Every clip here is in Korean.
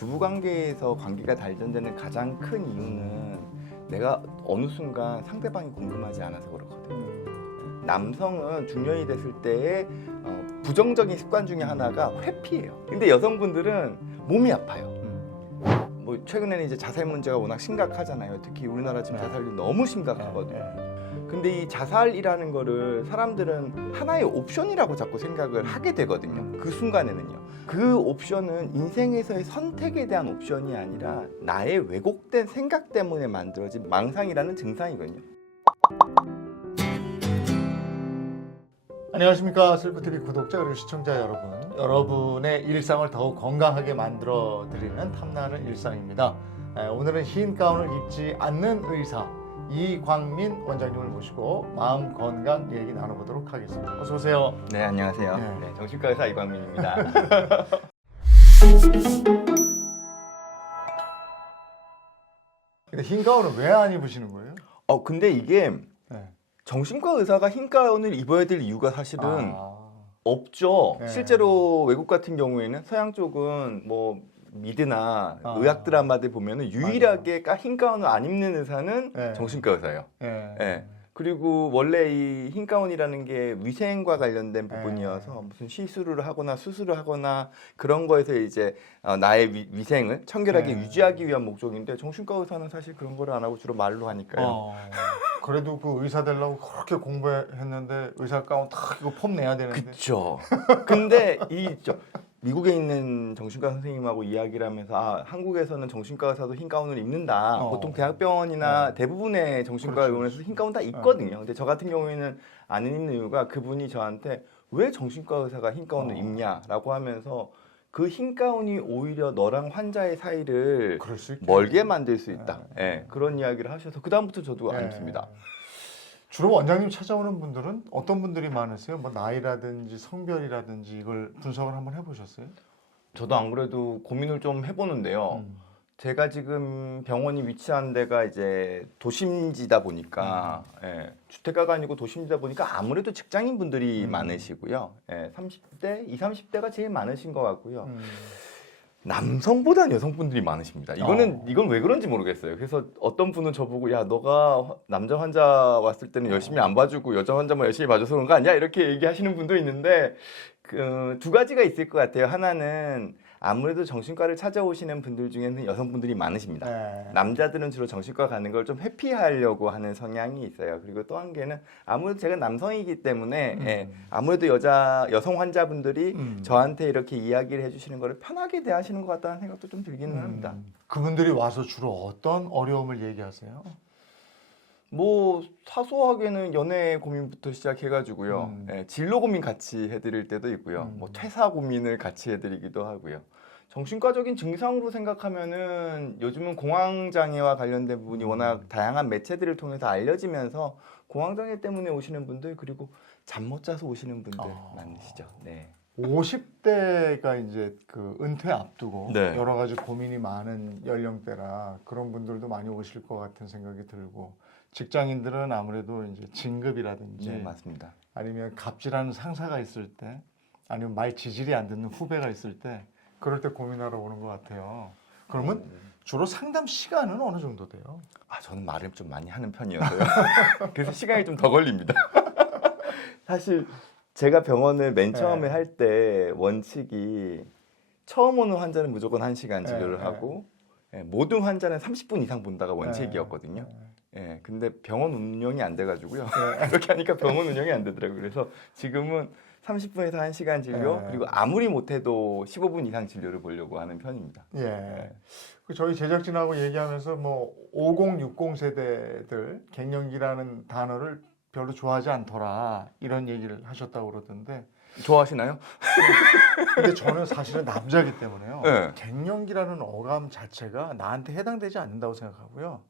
부부관계에서 관계가 발전되는 가장 큰 이유는 내가 어느 순간 상대방이 궁금하지 않아서 그렇거든요. 남성은 중년이 됐을 때의 부정적인 습관 중에 하나가 회피예요. 근데 여성분들은 몸이 아파요. 뭐 최근에는 이제 자살 문제가 워낙 심각하잖아요. 특히 우리나라 지금 자살률이 너무 심각하거든요. 근데 이 자살이라는 거를 사람들은 하나의 옵션이라고 자꾸 생각을 하게 되거든요. 그 순간에는요. 그 옵션은 인생에서의 선택에 대한 옵션이 아니라 나의 왜곡된 생각 때문에 만들어진 망상이라는 증상이거든요. 안녕하십니까, 슬프TV 구독자 그리고 시청자 여러분. 여러분의 일상을 더욱 건강하게 만들어 드리는 탐나는 일상입니다. 오늘은 흰 가운을 입지 않는 의사 이광민 원장님을 모시고 마음 건강 얘기 나눠보도록 하겠습니다. 어서 오세요. 네, 안녕하세요. 네. 네, 정신과 의사 이광민입니다. 근데 흰 가운을 왜 안 입으시는 거예요? 근데 이게 네. 정신과 의사가 흰 가운을 입어야 될 이유가 사실은 없죠. 네. 실제로 외국 같은 경우에는 서양 쪽은 뭐 미드나 의학 드라마들 보면은 유일하게 흰 가운을 안 입는 의사는 네. 정신과 의사예요. 네. 네. 그리고 원래 이 흰 가운이라는 게 위생과 관련된 부분이어서 무슨 시술을 하거나 수술을 하거나 그런 거에서 이제 나의 위생을 청결하게 유지하기 위한 목적인데 정신과 의사는 사실 그런 거를 안 하고 주로 말로 하니까요. 그래도 그 의사 되려고 그렇게 공부했는데 의사 가운 탁 이거 폼 내야 되는데. 그쵸. 근데 미국에 있는 정신과 선생님하고 이야기를 하면서 한국에서는 정신과 의사도 흰 가운을 입는다. 보통 대학병원이나 대부분의 정신과 의원에서 흰 가운 다 입거든요. 근데 저 같은 경우에는 안 입는 이유가 그분이 저한테 왜 정신과 의사가 흰 가운을 입냐라고 하면서 그 흰 가운이 오히려 너랑 환자의 사이를 멀게 만들 수 있다. 그런 이야기를 하셔서 그다음부터 저도 안 입습니다. 주로 원장님 찾아오는 분들은 어떤 분들이 많으세요? 뭐 나이라든지 성별이라든지 이걸 분석을 한번 해보셨어요? 저도 안 그래도 고민을 좀 해보는데요. 제가 지금 병원이 위치한 데가 이제 도심지다 보니까 주택가가 아니고 도심지다 보니까 아무래도 직장인 분들이 많으시고요. 30대, 20, 30대가 제일 많으신 것 같고요. 남성보다는 여성분들이 많으십니다. 이건 왜 그런지 모르겠어요. 그래서 어떤 분은 저보고 야 너가 남자 환자 왔을 때는 열심히 안 봐주고 여자 환자만 열심히 봐줘서 그런 거 아니야? 이렇게 얘기하시는 분도 있는데 두 가지가 있을 것 같아요. 하나는 아무래도 정신과를 찾아오시는 분들 중에는 여성분들이 많으십니다. 남자들은 주로 정신과 가는 걸 좀 회피하려고 하는 성향이 있어요. 그리고 또 한 개는 아무래도 제가 남성이기 때문에 아무래도 여성 환자분들이 저한테 이렇게 이야기를 해주시는 거를 편하게 대하시는 것 같다는 생각도 좀 들기는 합니다. 그분들이 와서 주로 어떤 어려움을 얘기하세요? 뭐 사소하게는 연애 고민부터 시작해가지고요. 진로 고민 같이 해드릴 때도 있고요. 뭐 퇴사 고민을 같이 해드리기도 하고요. 정신과적인 증상으로 생각하면은 요즘은 공황장애와 관련된 부분이 워낙 다양한 매체들을 통해서 알려지면서 공황장애 때문에 오시는 분들 그리고 잠 못 자서 오시는 분들 많으시죠. 네. 50대가 이제 그 은퇴 앞두고 네. 여러 가지 고민이 많은 연령대라 그런 분들도 많이 오실 것 같은 생각이 들고 직장인들은 아무래도 이제 진급이라든지 맞습니다. 아니면 갑질하는 상사가 있을 때 아니면 말 지질이 안 듣는 후배가 있을 때 그럴 때 고민하러 오는 것 같아요. 그러면 주로 상담 시간은 어느 정도 돼요? 저는 말을 좀 많이 하는 편이어서요. 그래서 시간이 좀 더 걸립니다. 사실 제가 병원을 맨 처음에 할 때 원칙이 처음 오는 환자는 무조건 1시간 진료를 하고 모든 환자는 30분 이상 본다가 원칙이었거든요. 근데 병원 운영이 안 돼가지고요. 그렇게 하니까 병원 운영이 안 되더라고요. 그래서 지금은 30분에서 1시간 진료 그리고 아무리 못해도 15분 이상 진료를 보려고 하는 편입니다. 저희 제작진하고 얘기하면서 뭐 50, 60 세대들 갱년기라는 단어를 별로 좋아하지 않더라 이런 얘기를 하셨다고 그러던데 좋아하시나요? 근데 저는 사실은 남자이기 때문에요. 갱년기라는 어감 자체가 나한테 해당되지 않는다고 생각하고요.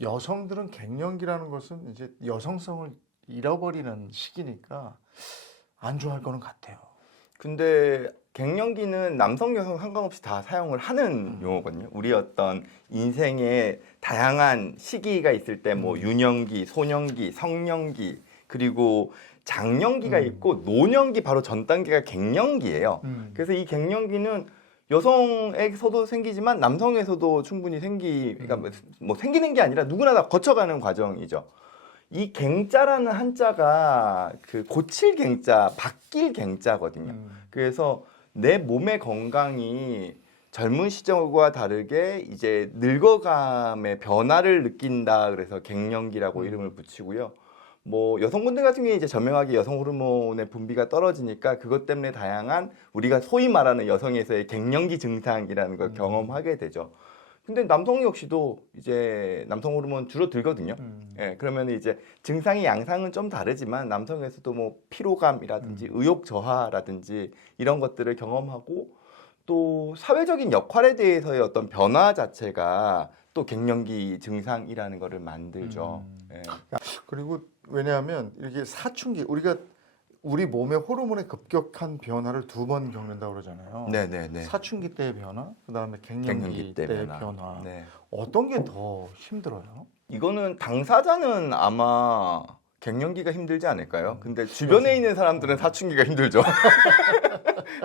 여성들은 갱년기라는 것은 이제 여성성을 잃어버리는 시기니까 안 좋아할 거는 같아요. 근데 갱년기는 남성 여성 상관없이 다 사용을 하는 용어거든요. 우리 어떤 인생의 다양한 시기가 있을 때 뭐 유년기, 소년기, 성년기 그리고 장년기가 있고 노년기 바로 전 단계가 갱년기예요. 그래서 이 갱년기는 여성에서도 생기지만 남성에서도 충분히 그러니까 뭐 생기는 게 아니라 누구나 다 거쳐가는 과정이죠. 이 갱자라는 한자가 그 고칠 갱자, 바뀔 갱자거든요. 그래서 내 몸의 건강이 젊은 시절과 다르게 이제 늙어감의 변화를 느낀다. 그래서 갱년기라고 이름을 붙이고요. 뭐 여성분들 같은 경우에 이제 저명하게 여성 호르몬의 분비가 떨어지니까 그것 때문에 다양한 우리가 소위 말하는 여성에서의 갱년기 증상이라는 걸 경험하게 되죠. 근데 남성 역시도 이제 남성 호르몬 줄어들거든요. 예, 그러면 이제 증상의 양상은 좀 다르지만 남성에서도 뭐 피로감이라든지 의욕 저하라든지 이런 것들을 경험하고 또 사회적인 역할에 대해서의 어떤 변화 자체가 또 갱년기 증상이라는 거를 만들죠. 예. 그리고 왜냐하면 이게 사춘기 우리 몸의 호르몬의 급격한 변화를 두 번 겪는다고 그러잖아요. 네네네. 사춘기 때의 변화, 그다음에 갱년기 때의 변화. 네. 어떤 게 더 힘들어요? 이거는 당사자는 아마 갱년기가 힘들지 않을까요? 근데 주변에 있는 사람들은 사춘기가 힘들죠.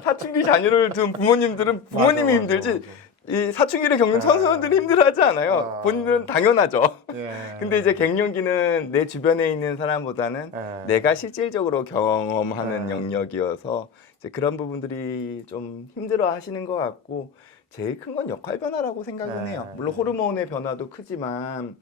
사춘기 자녀를 둔 부모님들은 부모님이 맞아, 힘들지 맞아. 이 사춘기를 겪는 청소년들이 힘들어하지 않아요. 본인들은 당연하죠. 예. 근데 이제 갱년기는 내 주변에 있는 사람보다는 예. 내가 실질적으로 경험하는 네. 영역이어서 이제 그런 부분들이 좀 힘들어 하시는 것 같고 제일 큰 건 역할 변화라고 생각은 네. 해요. 물론 호르몬의 변화도 크지만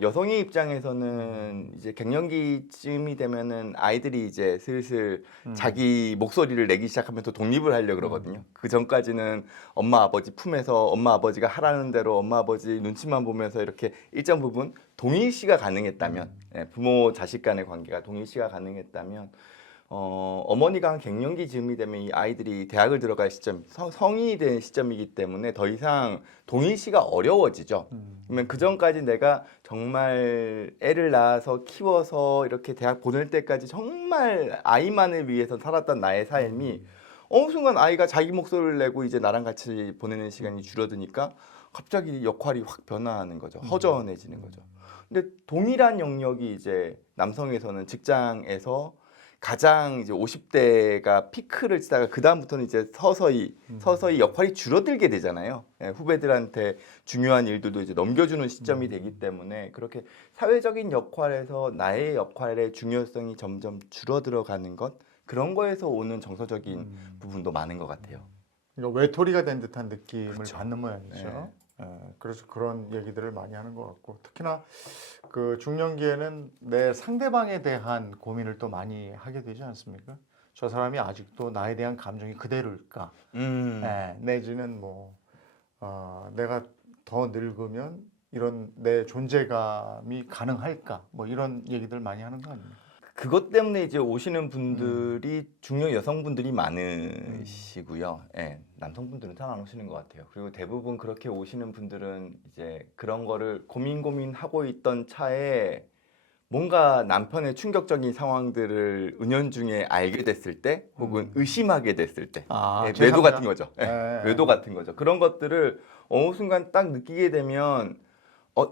여성의 입장에서는 이제 갱년기쯤이 되면은 아이들이 이제 슬슬 자기 목소리를 내기 시작하면서 독립을 하려고 그러거든요. 그 전까지는 엄마 아버지 품에서 엄마 아버지가 하라는 대로 엄마 아버지 눈치만 보면서 이렇게 일정 부분 동일시가 가능했다면 예, 부모 자식 간의 관계가 동일시가 가능했다면 어머니가 한 갱년기 즈음이 되면 이 아이들이 대학을 들어갈 시점, 성인이 된 시점이기 때문에 더 이상 동일시가 어려워지죠. 그러면 그 전까지 내가 정말 애를 낳아서 키워서 이렇게 대학 보낼 때까지 정말 아이만을 위해서 살았던 나의 삶이 어느 순간 아이가 자기 목소리를 내고 이제 나랑 같이 보내는 시간이 줄어드니까 갑자기 역할이 확 변화하는 거죠. 허전해지는 거죠. 근데 동일한 영역이 이제 남성에서는 직장에서 가장 이제 50대가 피크를 치다가 그 다음부터는 이제 서서히 역할이 줄어들게 되잖아요. 예, 후배들한테 중요한 일들도 이제 넘겨주는 시점이 되기 때문에 그렇게 사회적인 역할에서 나의 역할의 중요성이 점점 줄어들어가는 것 그런 거에서 오는 정서적인 부분도 많은 것 같아요. 그러니까 외톨이가 된 듯한 느낌을 그렇죠. 받는 모양이죠. 네. 그래서 그런 얘기들을 많이 하는 것 같고 특히나 그 중년기에는 내 상대방에 대한 고민을 또 많이 하게 되지 않습니까? 저 사람이 아직도 나에 대한 감정이 그대로일까? 내지는 뭐 내가 더 늙으면 이런 내 존재감이 가능할까? 뭐 이런 얘기들 많이 하는 거 아닙니까? 그것 때문에 이제 오시는 분들이 중년 여성분들이 많으시고요. 예, 남성분들은 잘 안 오시는 것 같아요. 그리고 대부분 그렇게 오시는 분들은 이제 그런 거를 고민하고 있던 차에 뭔가 남편의 충격적인 상황들을 은연중에 알게 됐을 때 혹은 의심하게 됐을 때 예, 외도 같은 거죠. 예, 외도 같은 거죠. 그런 것들을 어느 순간 딱 느끼게 되면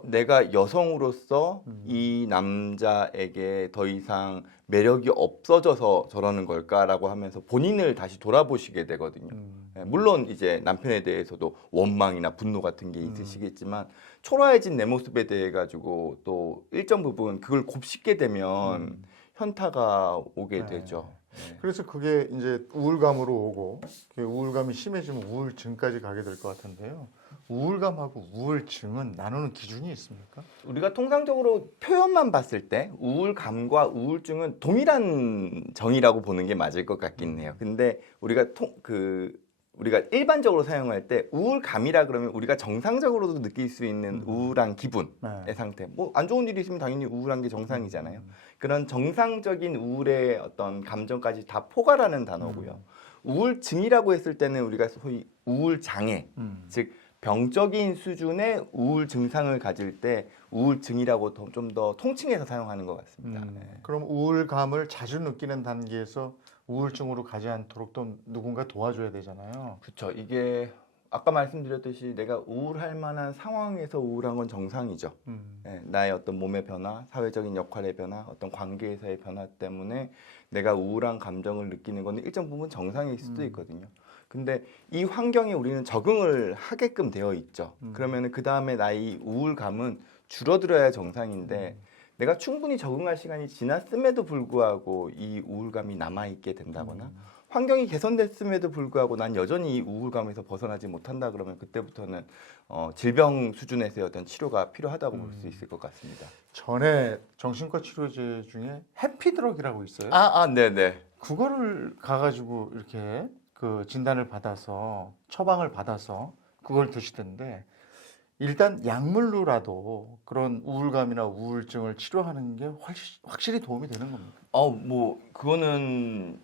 내가 여성으로서 이 남자에게 더 이상 매력이 없어져서 저러는 걸까라고 하면서 본인을 다시 돌아보시게 되거든요. 예, 물론 이제 남편에 대해서도 원망이나 분노 같은 게 있으시겠지만 초라해진 내 모습에 대해 가지고 또 일정 부분 그걸 곱씹게 되면 현타가 오게 되죠. 네. 그래서 그게 이제 우울감으로 오고 그 우울감이 심해지면 우울증까지 가게 될 것 같은데요. 우울감하고 우울증은 나누는 기준이 있습니까? 우리가 통상적으로 표현만 봤을 때 우울감과 우울증은 동일한 정의라고 보는 게 맞을 것 같긴 해요. 근데 우리가 우리가 일반적으로 사용할 때 우울감이라 그러면 우리가 정상적으로도 느낄 수 있는 우울한 기분의 상태. 뭐 안 좋은 일이 있으면 당연히 우울한 게 정상이잖아요. 그런 정상적인 우울의 어떤 감정까지 다 포괄하는 단어고요. 우울증이라고 했을 때는 우리가 소위 우울장애, 즉 병적인 수준의 우울 증상을 가질 때 우울증이라고 좀 더 통칭해서 사용하는 것 같습니다. 네. 그럼 우울감을 자주 느끼는 단계에서 우울증으로 가지 않도록 또 누군가 도와줘야 되잖아요. 그렇죠. 이게 아까 말씀드렸듯이 내가 우울할 만한 상황에서 우울한 건 정상이죠. 네, 나의 어떤 몸의 변화, 사회적인 역할의 변화, 어떤 관계에서의 변화 때문에 내가 우울한 감정을 느끼는 건 일정 부분 정상일 수도 있거든요. 근데 이 환경에 우리는 적응을 하게끔 되어 있죠. 그러면 그 다음에 나의 우울감은 줄어들어야 정상인데 내가 충분히 적응할 시간이 지났음에도 불구하고 이 우울감이 남아있게 된다거나 환경이 개선됐음에도 불구하고 난 여전히 이 우울감에서 벗어나지 못한다 그러면 그때부터는 질병 수준에서의 어떤 치료가 필요하다고 볼 수 있을 것 같습니다. 전에 정신과 치료제 중에 해피드럭이라고 있어요. 네네. 그거를 가가지고 이렇게 그 진단을 받아서 처방을 받아서 그걸 드시던데 일단 약물로라도 그런 우울감이나 우울증을 치료하는 게 확실히 도움이 되는 겁니다. 뭐 그거는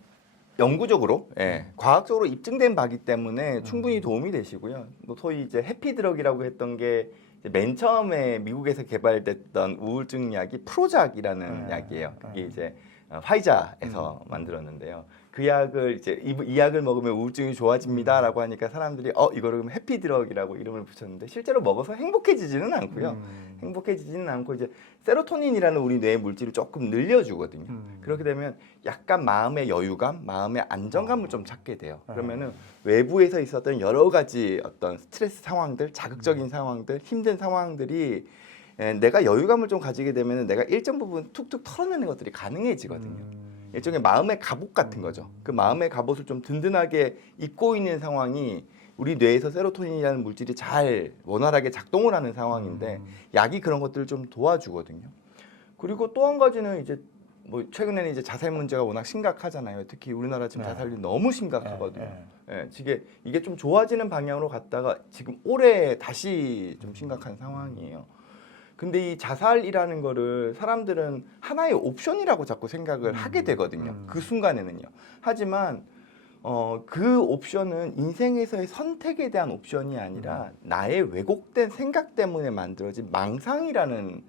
영구적으로, 과학적으로 입증된 바기 때문에 충분히 도움이 되시고요. 뭐 소위 이제 해피드럭이라고 했던 게 맨 처음에 미국에서 개발됐던 우울증 약이 프로작이라는 약이에요. 그게 이제 화이자에서 만들었는데요. 그 약을 이제 이 약을 먹으면 우울증이 좋아집니다라고 하니까 사람들이 이거를 그럼 해피드럭이라고 이름을 붙였는데 실제로 먹어서 행복해지지는 않고요. 행복해지지는 않고 이제 세로토닌이라는 우리 뇌의 물질을 조금 늘려주거든요. 그렇게 되면 약간 마음의 여유감, 마음의 안정감을 좀 찾게 돼요. 그러면은 외부에서 있었던 여러 가지 어떤 스트레스 상황들, 자극적인 상황들, 힘든 상황들이 내가 여유감을 좀 가지게 되면 내가 일정 부분 툭툭 털어내는 것들이 가능해지거든요. 일종의 마음의 갑옷 같은 거죠. 그 마음의 갑옷을 좀 든든하게 입고 있는 상황이 우리 뇌에서 세로토닌이라는 물질이 잘 원활하게 작동을 하는 상황인데 약이 그런 것들을 좀 도와주거든요. 그리고 또 한 가지는 이제 뭐 최근에는 이제 자살 문제가 워낙 심각하잖아요. 특히 우리나라 지금 자살률이 너무 심각하거든요. 이게 좀 좋아지는 방향으로 갔다가 지금 올해 다시 좀 심각한 상황이에요. 근데 이 자살이라는 거를 사람들은 하나의 옵션이라고 자꾸 생각을 하게 되거든요. 그 순간에는요. 하지만 그 옵션은 인생에서의 선택에 대한 옵션이 아니라 나의 왜곡된 생각 때문에 만들어진 망상이라는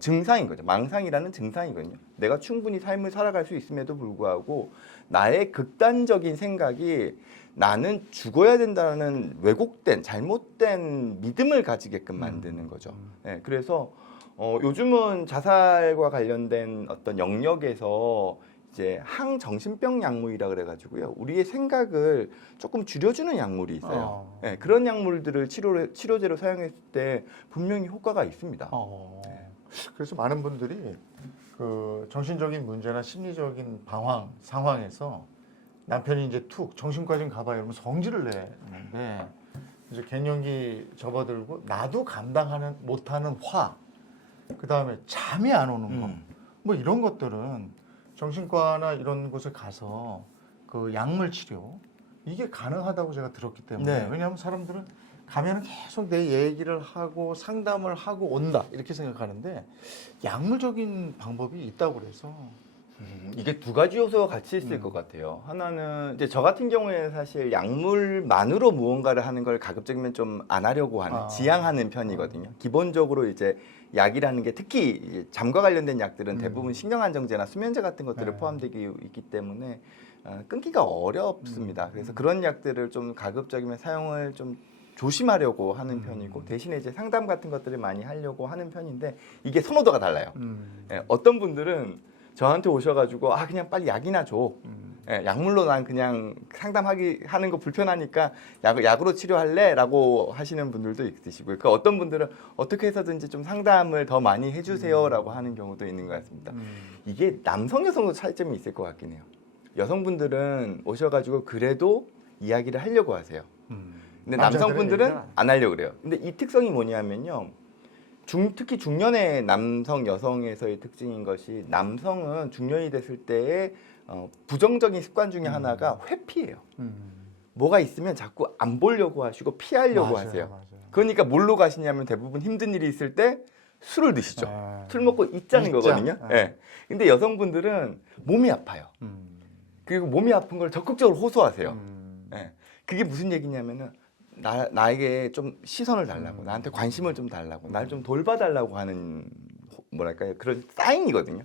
증상인 거죠. 망상이라는 증상이거든요. 내가 충분히 삶을 살아갈 수 있음에도 불구하고 나의 극단적인 생각이 나는 죽어야 된다는 왜곡된 잘못된 믿음을 가지게끔 만드는 거죠. 그래서 요즘은 자살과 관련된 어떤 영역에서 이제 항정신병 약물이라 그래가지고요. 우리의 생각을 조금 줄여주는 약물이 있어요. 그런 약물들을 치료제로 사용했을 때 분명히 효과가 있습니다. 그래서 많은 분들이 그 정신적인 문제나 심리적인 방황 상황에서 남편이 이제 툭 정신과 좀 가봐요. 이러면 성질을 내는데 이제 갱년기 접어들고 나도 감당하는 못하는 화, 그 다음에 잠이 안 오는 거, 뭐 이런 것들은 정신과나 이런 곳에 가서 그 약물 치료 이게 가능하다고 제가 들었기 때문에 왜냐하면 사람들은 가면 계속 내 얘기를 하고 상담을 하고 온다 이렇게 생각하는데 약물적인 방법이 있다고 그래서 이게 두 가지 요소가 같이 있을 것 같아요. 하나는 이제 저 같은 경우에는 사실 약물만으로 무언가를 하는 걸 가급적이면 좀 안 하려고 하는 지양하는 편이거든요. 기본적으로 이제 약이라는 게 특히 이제 잠과 관련된 약들은 대부분 신경안정제나 수면제 같은 것들을 포함되기 있기 때문에 끊기가 어렵습니다. 그래서 그런 약들을 좀 가급적이면 사용을 좀 조심하려고 하는 편이고 대신에 이제 상담 같은 것들을 많이 하려고 하는 편인데 이게 선호도가 달라요. 어떤 분들은 저한테 오셔가지고 그냥 빨리 약이나 줘. 약물로 난 그냥 하는 거 불편하니까 약으로 치료할래라고 하시는 분들도 있으시고요. 그 어떤 분들은 어떻게 해서든지 좀 상담을 더 많이 해주세요라고 하는 경우도 있는 것 같습니다. 이게 남성 여성도 차이점이 있을 것 같긴 해요. 여성분들은 오셔가지고 그래도 이야기를 하려고 하세요. 근데 남성분들은 안 하려고 그래요. 근데 이 특성이 뭐냐면요. 특히 중년의 남성, 여성에서의 특징인 것이 남성은 중년이 됐을 때의 부정적인 습관 중에 하나가 회피예요. 뭐가 있으면 자꾸 안 보려고 하시고 피하려고 하세요. 맞아요. 그러니까 뭘로 가시냐면 대부분 힘든 일이 있을 때 술을 드시죠. 술 먹고 잊자는 거거든요. 근데 여성분들은 몸이 아파요. 그리고 몸이 아픈 걸 적극적으로 호소하세요. 그게 무슨 얘기냐면은 나에게 좀 시선을 달라고, 나한테 관심을 좀 달라고, 날 좀 돌봐달라고 하는 뭐랄까요 그런 사인이거든요.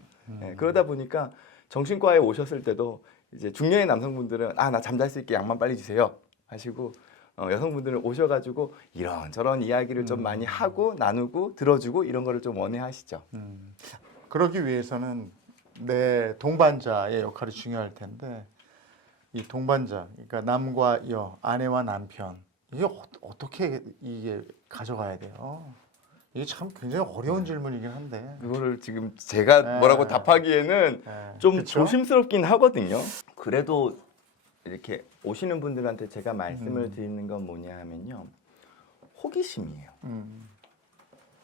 그러다 보니까 정신과에 오셨을 때도 이제 중년의 남성분들은 나 잠잘 수 있게 약만 빨리 주세요 하시고 여성분들은 오셔가지고 이런저런 이야기를 좀 많이 하고 나누고 들어주고 이런 거를 좀 원해하시죠. 그러기 위해서는 내 동반자의 역할이 중요할 텐데 이 동반자, 그러니까 남과 여, 아내와 남편 이게 어떻게 이게 가져가야 돼요? 이게 참 굉장히 어려운 질문이긴 한데. 그거를 지금 제가 네. 뭐라고 답하기에는 네. 좀 그쵸? 조심스럽긴 하거든요. 그래도 이렇게 오시는 분들한테 제가 말씀을 드리는 건 뭐냐 하면요. 호기심이에요.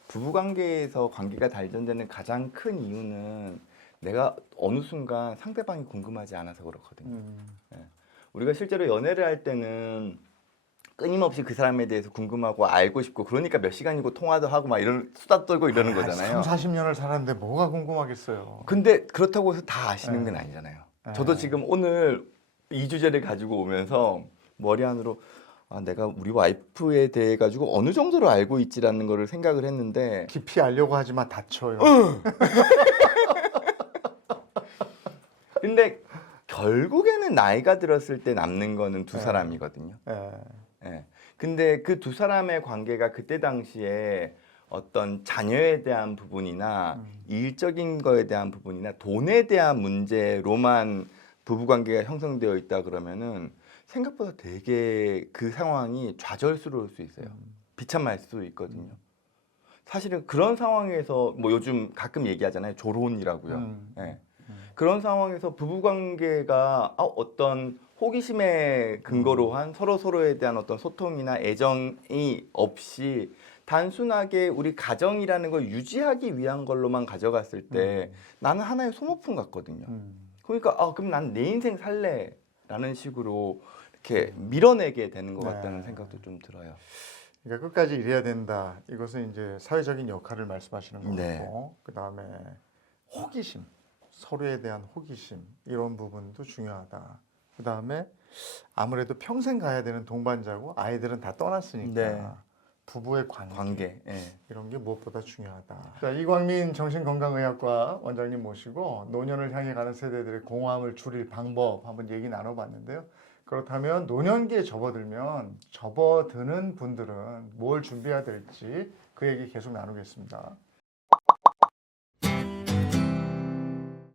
부부관계에서 관계가 발전되는 가장 큰 이유는 내가 어느 순간 상대방이 궁금하지 않아서 그렇거든요. 우리가 실제로 연애를 할 때는 끊임없이 그 사람에 대해서 궁금하고 알고 싶고 그러니까 몇 시간이고 통화도 하고 막 이런 수다 떨고 이러는 거잖아요. 3, 40년을 살았는데 뭐가 궁금하겠어요. 근데 그렇다고 해서 다 아시는 건 네. 아니잖아요. 네. 저도 지금 오늘 이 주제를 가지고 오면서 머리 안으로 내가 우리 와이프에 대해 가지고 어느 정도로 알고 있지라는 거를 생각을 했는데 깊이 알려고 하지만 다쳐요. 근데 결국에는 나이가 들었을 때 남는 거는 두 네. 사람이거든요. 예. 예. 근데 그 두 사람의 관계가 그때 당시에 어떤 자녀에 대한 부분이나 일적인 거에 대한 부분이나 돈에 대한 문제로만 부부 관계가 형성되어 있다 그러면은 생각보다 되게 그 상황이 좌절스러울 수 있어요. 비참할 수 있거든요. 사실은 그런 상황에서 뭐 요즘 가끔 얘기하잖아요. 조론이라고요. 예. 그런 상황에서 부부 관계가 어떤 호기심에 근거로 한 서로에 대한 어떤 소통이나 애정이 없이 단순하게 우리 가정이라는 걸 유지하기 위한 걸로만 가져갔을 때 나는 하나의 소모품 같거든요. 그러니까 그럼 난 내 인생 살래라는 식으로 이렇게 밀어내게 되는 것 같다는 네. 생각도 좀 들어요. 그러니까 끝까지 이래야 된다. 이것은 이제 사회적인 역할을 말씀하시는 거고, 네. 그 다음에 호기심, 서로에 대한 호기심 이런 부분도 중요하다. 그 다음에 아무래도 평생 가야 되는 동반자고 아이들은 다 떠났으니까 네. 부부의 관계. 예. 이런 게 무엇보다 중요하다. 자, 이광민 정신건강의학과 원장님 모시고 노년을 향해 가는 세대들의 공허함을 줄일 방법 한번 얘기 나눠봤는데요. 그렇다면 노년기에 접어드는 분들은 뭘 준비해야 될지 그 얘기 계속 나누겠습니다.